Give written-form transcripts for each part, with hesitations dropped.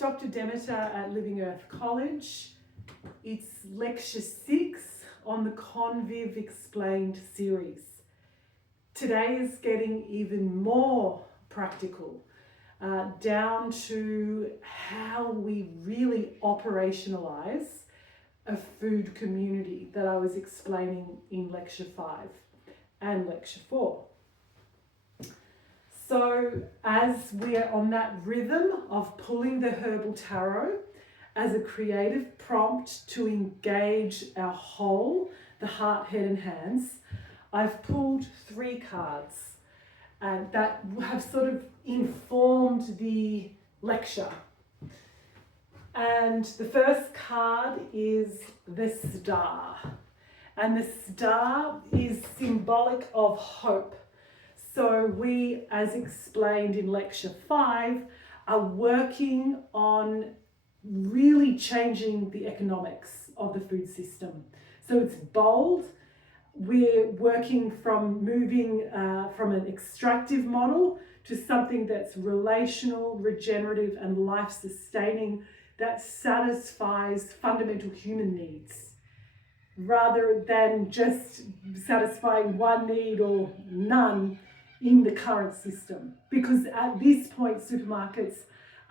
Dr. Demeter at Living Earth College. It's lecture 6 on the Conviv Explained series. Today is getting even more practical, down to how we really operationalize a food community that I was explaining in lecture 5 and lecture 4. So as we're on that rhythm of pulling the herbal tarot as a creative prompt to engage our whole, the heart, head and hands, I've pulled 3 cards and that have sort of informed the lecture. And the first card is the star. And the star is symbolic of hope. So we, as explained in lecture 5, are working on really changing the economics of the food system. So it's bold. We're working from moving from an extractive model to something that's relational, regenerative, and life-sustaining, that satisfies fundamental human needs, rather than just satisfying one need or none in the current system. Because at this point, supermarkets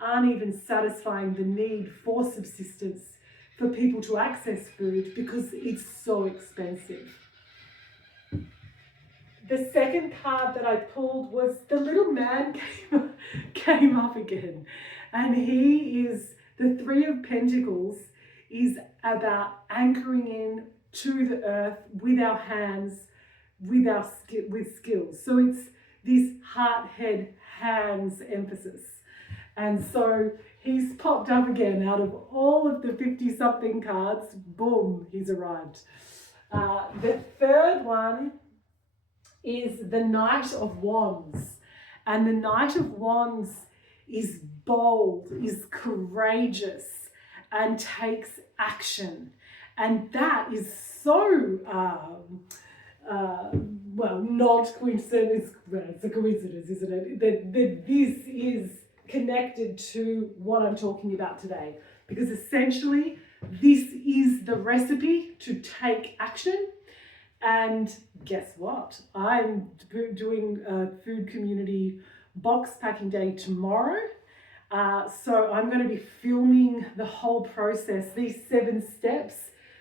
aren't even satisfying the need for subsistence for people to access food because it's so expensive. The second card that I pulled was the little man came up again. And he is, the 3 of Pentacles is about anchoring in to the earth with our hands, with skills. So it's this heart, head, hands emphasis. And so he's popped up again out of all of the 50-something cards. Boom, he's arrived. The third one is the Knight of Wands. And the Knight of Wands is bold, is courageous, and takes action. And that is so not coincidence. Well, it's a coincidence, isn't it? That this is connected to what I'm talking about today. Because essentially, this is the recipe to take action. And guess what? I'm doing a food community box packing day tomorrow. So I'm going to be filming the whole process. These 7 steps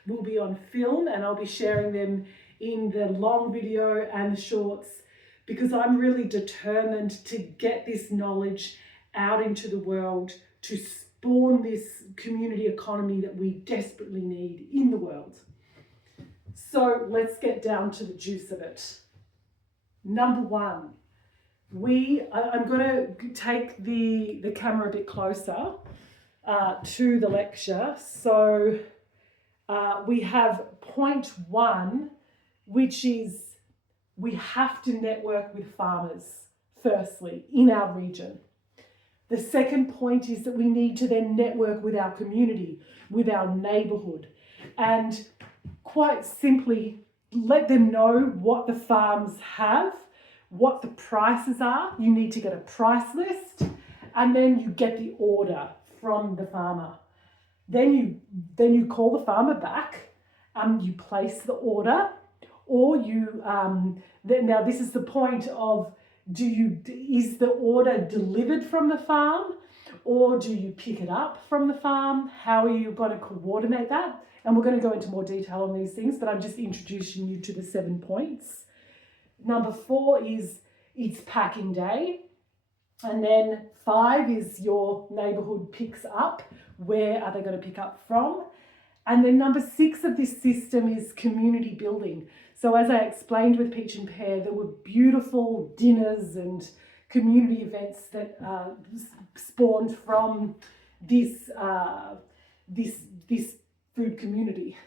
will be on film, and I'll be sharing them in the long video and the shorts, because I'm really determined to get this knowledge out into the world to spawn this community economy that we desperately need in the world. So let's get down to the juice of it. Number 1, I'm going to take the camera a bit closer to the lecture. So we have point 1, which is we have to network with farmers, firstly, in our region. The second point is that we need to then network with our community, with our neighbourhood, and quite simply let them know what the farms have, what the prices are. You need to get a price list, and then you get the order from the farmer. Then you call the farmer back, you place the order, or you now this is the point of, is the order delivered from the farm, or do you pick it up from the farm? How are you going to coordinate that? And we're going to go into more detail on these things, but I'm just introducing you to the 7 points. Number 4 is it's packing day. And then 5 is your neighbourhood picks up. Where are they going to pick up from? And then number 6 of this system is community building. So as I explained with Peach and Pear, there were beautiful dinners and community events that spawned from this food community.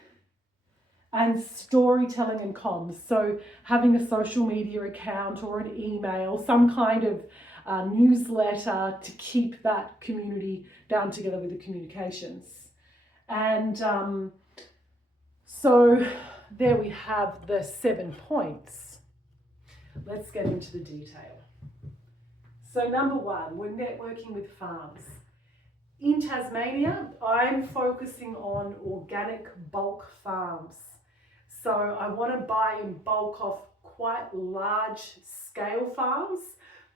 And storytelling and comms. So having a social media account or an email, some kind of newsletter to keep that community bound together with the communications. And so there we have the 7 points. Let's get into the detail. So number 1, we're networking with farms. In Tasmania, I'm focusing on organic bulk farms. So I want to buy in bulk off quite large scale farms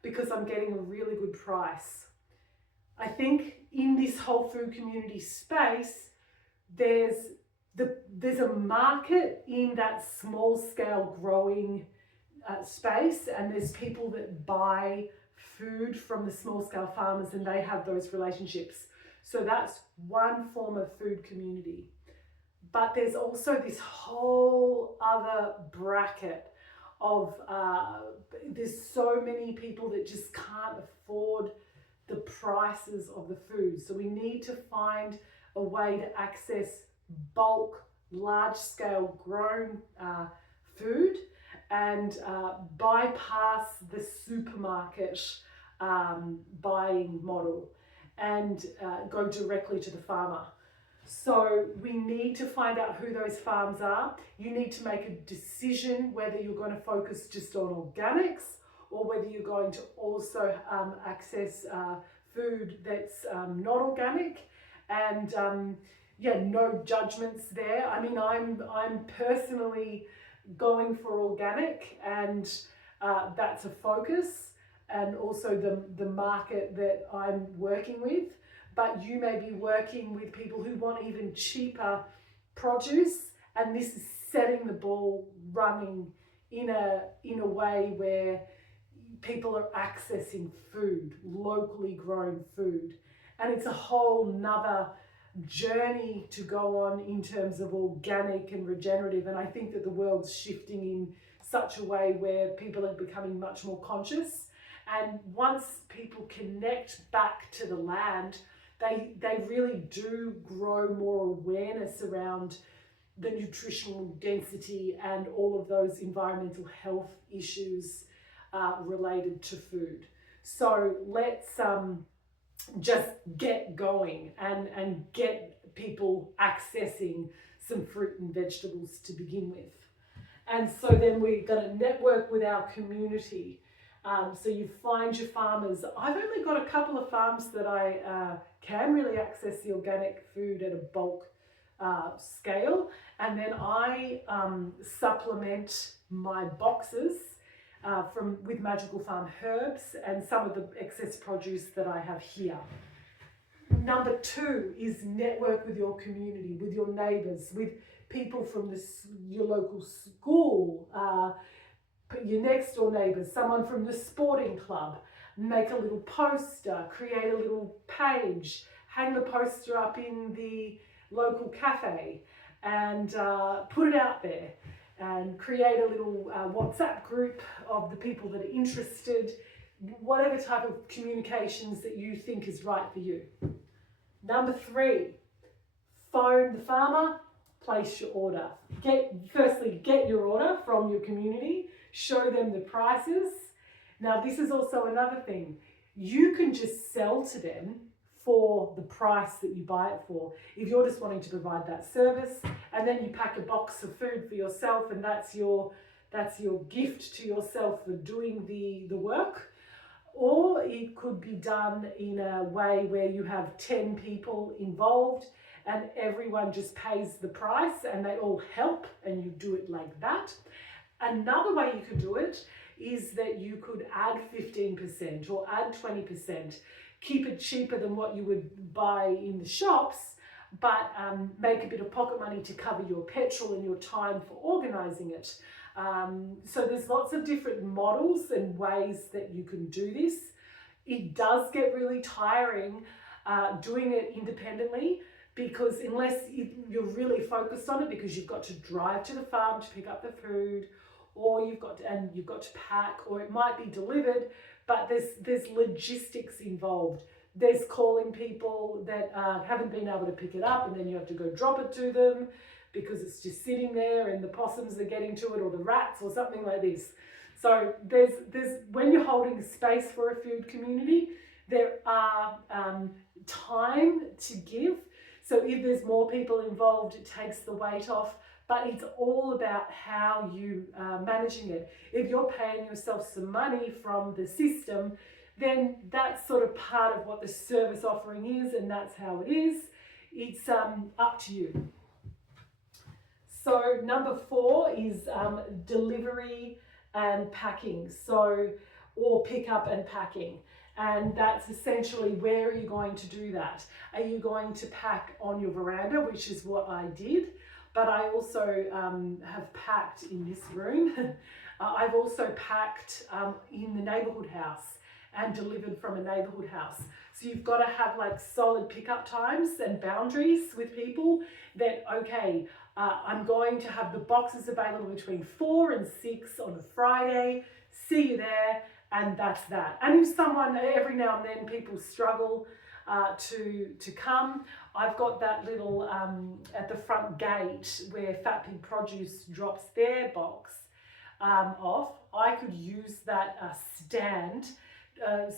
because I'm getting a really good price. I think in this whole food community space, there's a market in that small scale growing space, and there's people that buy food from the small scale farmers and they have those relationships. So that's one form of food community. But there's also this whole other bracket of there's so many people that just can't afford the prices of the food. So we need to find a way to access bulk, large scale grown food and bypass the supermarket buying model and go directly to the farmer. So we need to find out who those farms are. You need to make a decision whether you're going to focus just on organics or whether you're going to also access food that's not organic. And no judgments there. I mean, I'm personally going for organic, and that's a focus, and also the market that I'm working with. But you may be working with people who want even cheaper produce, and this is setting the ball running in a way where people are accessing food, locally grown food. And it's a whole nother journey to go on in terms of organic and regenerative. And I think that the world's shifting in such a way where people are becoming much more conscious. And once people connect back to the land, they really do grow more awareness around the nutritional density and all of those environmental health issues related to food. So let's just get going and get people accessing some fruit and vegetables to begin with. And so then we're going to network with our community. So you find your farmers. I've only got a couple of farms that I can really access the organic food at a bulk scale. And then I supplement my boxes with Magical Farm herbs and some of the excess produce that I have here. Number 2 is network with your community, with your neighbours, with people from your local school, your next door neighbours, someone from the sporting club. Make a little poster, create a little page, hang the poster up in the local cafe and put it out there. And create a little WhatsApp group of the people that are interested, whatever type of communications that you think is right for you. Number 3, phone the farmer, place your order. Firstly, get your order from your community, show them the prices. Now, this is also another thing. You can just sell to them for the price that you buy it for. If you're just wanting to provide that service, and then you pack a box of food for yourself, and that's your gift to yourself for doing the work. Or it could be done in a way where you have 10 people involved and everyone just pays the price and they all help, and you do it like that. Another way you could do it is that you could add 15% or add 20%. Keep it cheaper than what you would buy in the shops, but make a bit of pocket money to cover your petrol and your time for organising it. So there's lots of different models and ways that you can do this. It does get really tiring doing it independently, because unless you're really focused on it, because you've got to drive to the farm to pick up the food, or you've got to pack, or it might be delivered, but there's logistics involved. There's calling people that haven't been able to pick it up, and then you have to go drop it to them because it's just sitting there and the possums are getting to it, or the rats, or something like this. So there's when you're holding space for a food community, there are time to give. So if there's more people involved, it takes the weight off. But it's all about how you are managing it. If you're paying yourself some money from the system, then that's sort of part of what the service offering is, and that's how it is. It's up to you. So number 4 is delivery and packing, or pick up and packing. And that's essentially, where are you going to do that? Are you going to pack on your veranda, which is what I did, but I also have packed in this room. I've also packed in the neighbourhood house and delivered from a neighbourhood house. So you've got to have like solid pickup times and boundaries with people that, okay, I'm going to have the boxes available between 4 and 6 on a Friday. See you there, and that's that. And if someone, every now and then people struggle to come, I've got that little at the front gate where Fat Pig Produce drops their box off. I could use that stand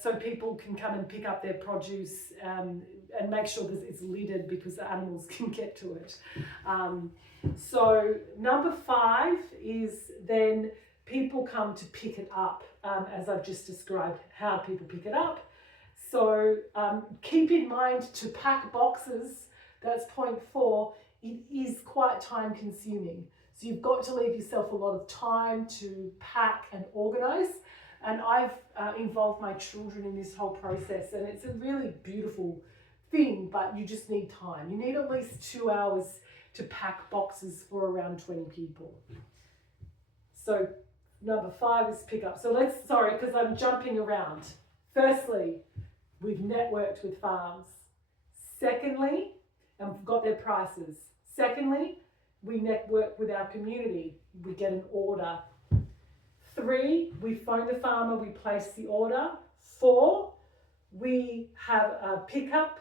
so people can come and pick up their produce and make sure that it's lidded, because the animals can get to it. So number 5 is then people come to pick it up, as I've just described how people pick it up. So keep in mind, to pack boxes, that's point 4, it is quite time consuming. So you've got to leave yourself a lot of time to pack and organise. And I've involved my children in this whole process, and it's a really beautiful thing, but you just need time. You need at least 2 hours to pack boxes for around 20 people. So number 5 is pick up. So because I'm jumping around. Firstly, we've networked with farms. Secondly, and we've got their prices. Secondly, we network with our community. We get an order. 3, we phone the farmer, we place the order. 4, we have a pickup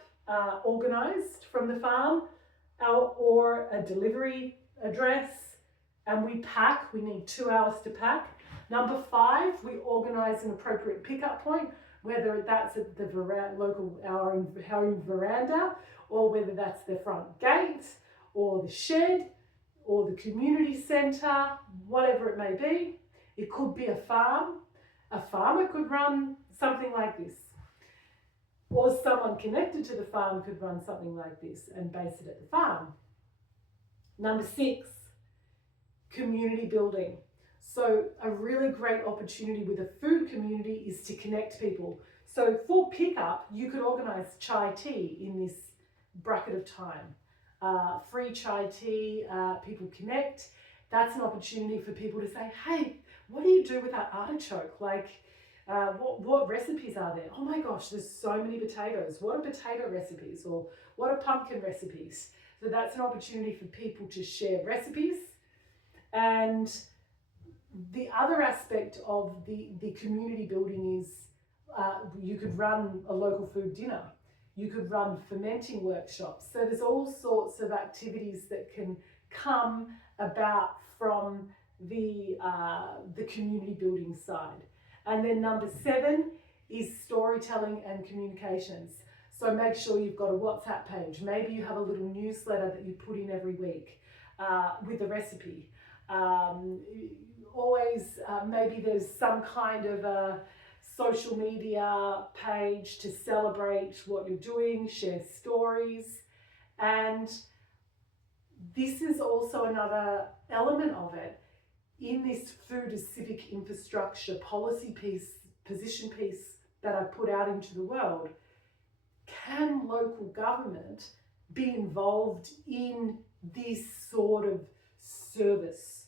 organised from the farm or a delivery address, and we pack. We need 2 hours to pack. Number 5, we organise an appropriate pickup point, whether that's at the our own veranda, or whether that's the front gate, or the shed, or the community centre, whatever it may be. It could be a farm. A farmer could run something like this. Or someone connected to the farm could run something like this and base it at the farm. Number 6, community building. So a really great opportunity with a food community is to connect people. So for pickup, you could organise chai tea in this bracket of time. Free chai tea, people connect. That's an opportunity for people to say, hey, what do you do with that artichoke? Like, what recipes are there? Oh my gosh, there's so many potatoes. What are potato recipes? Or what are pumpkin recipes? So that's an opportunity for people to share recipes. And the other aspect of the community building is you could run a local food dinner. You could run fermenting workshops. So there's all sorts of activities that can come about from the community building side. And then number 7 is storytelling and communications. So make sure you've got a WhatsApp page. Maybe you have a little newsletter that you put in every week with a recipe. Maybe there's some kind of a social media page to celebrate what you're doing, share stories. And this is also another element of it. In this food as civic infrastructure policy position piece that I put out into the world, can local government be involved in this sort of service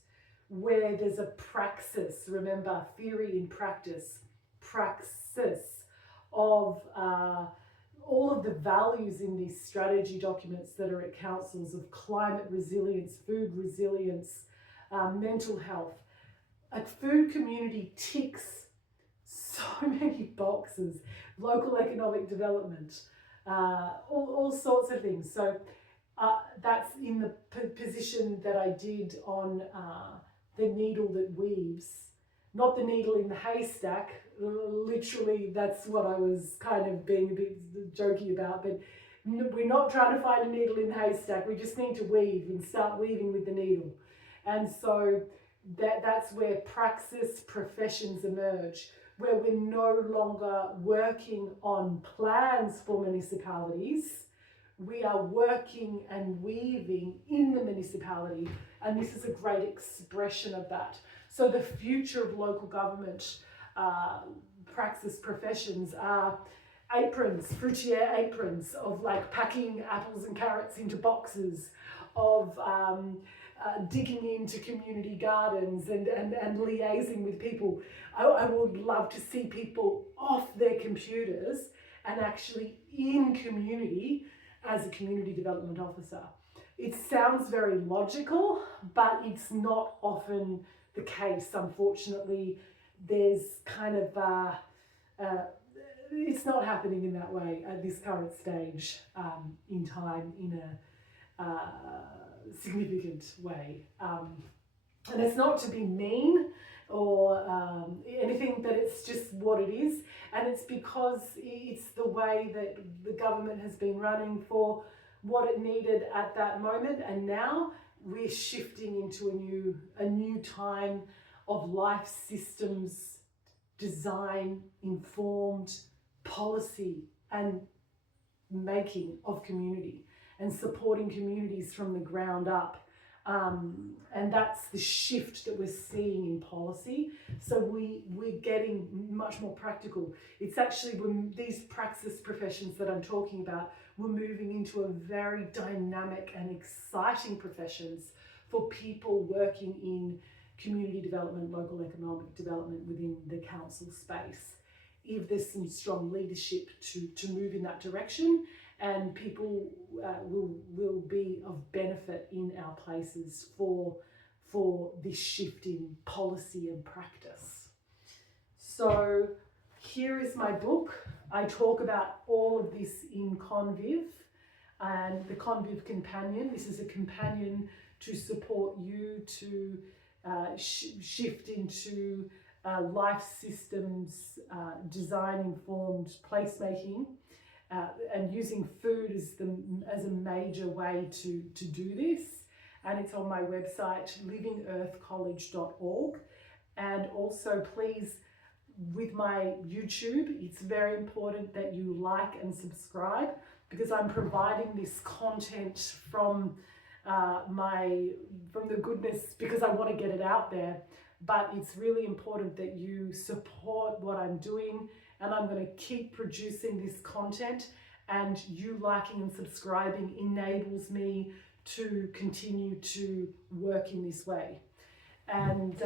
where there's a praxis, remember, theory in practice, praxis of all of the values in these strategy documents that are at councils of climate resilience, food resilience, mental health. A food community ticks so many boxes, local economic development, all sorts of things. So that's in the position that I did on the needle that weaves, not the needle in the haystack. Literally, that's what I was kind of being a bit jokey about, but we're not trying to find a needle in the haystack. We just need to weave and start weaving with the needle. And so that's where praxis professions emerge. where we're no longer working on plans for municipalities. We are working and weaving in the municipality, and this is a great expression of that. So the future of local government praxis professions are aprons, fruitier aprons, of like packing apples and carrots into boxes, of digging into community gardens and liaising with people. I would love to see people off their computers and actually in community as a community development officer. It sounds very logical, but it's not often the case. Unfortunately, there's kind of, it's not happening in that way at this current stage in time in a significant way. And it's not to be mean or anything, but it's just what it is. And it's because it's the way that the government has been running for what it needed at that moment. And now we're shifting into a new time of life systems, design, informed policy and making of community and supporting communities from the ground up. And that's the shift that we're seeing in policy. So we're getting much more practical. It's actually when these praxis professions that I'm talking about, we're moving into a very dynamic and exciting professions for people working in community development, local economic development within the council space. If there's some strong leadership to move in that direction, and people will be of benefit in our places for this shift in policy and practice. So here is my book. I talk about all of this in Conviv, and the Conviv Companion. This is a companion to support you to shift into life systems, design-informed placemaking, and using food as a major way to do this. And it's on my website, livingearthcollege.org. And also, please, with my YouTube, it's very important that you like and subscribe, because I'm providing this content from the goodness, because I want to get it out there. But it's really important that you support what I'm doing, and I'm going to keep producing this content, and you liking and subscribing enables me to continue to work in this way. And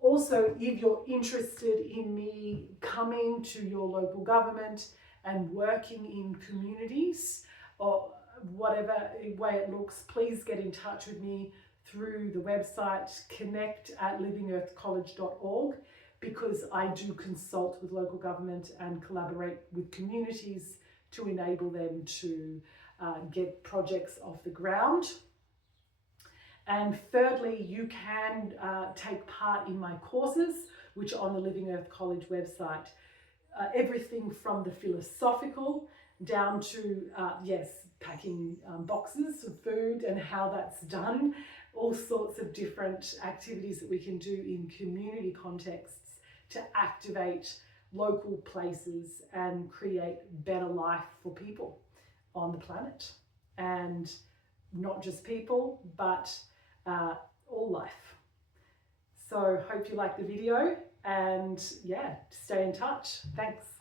also, if you're interested in me coming to your local government and working in communities, or whatever way it looks, please get in touch with me through the website connect@livingearthcollege.org, because I do consult with local government and collaborate with communities to enable them to get projects off the ground. And thirdly, you can take part in my courses, which are on the Living Earth College website. Everything from the philosophical down to, packing boxes of food and how that's done, all sorts of different activities that we can do in community contexts to activate local places and create better life for people on the planet. And not just people, but all life. So hope you like the video, and stay in touch. Thanks.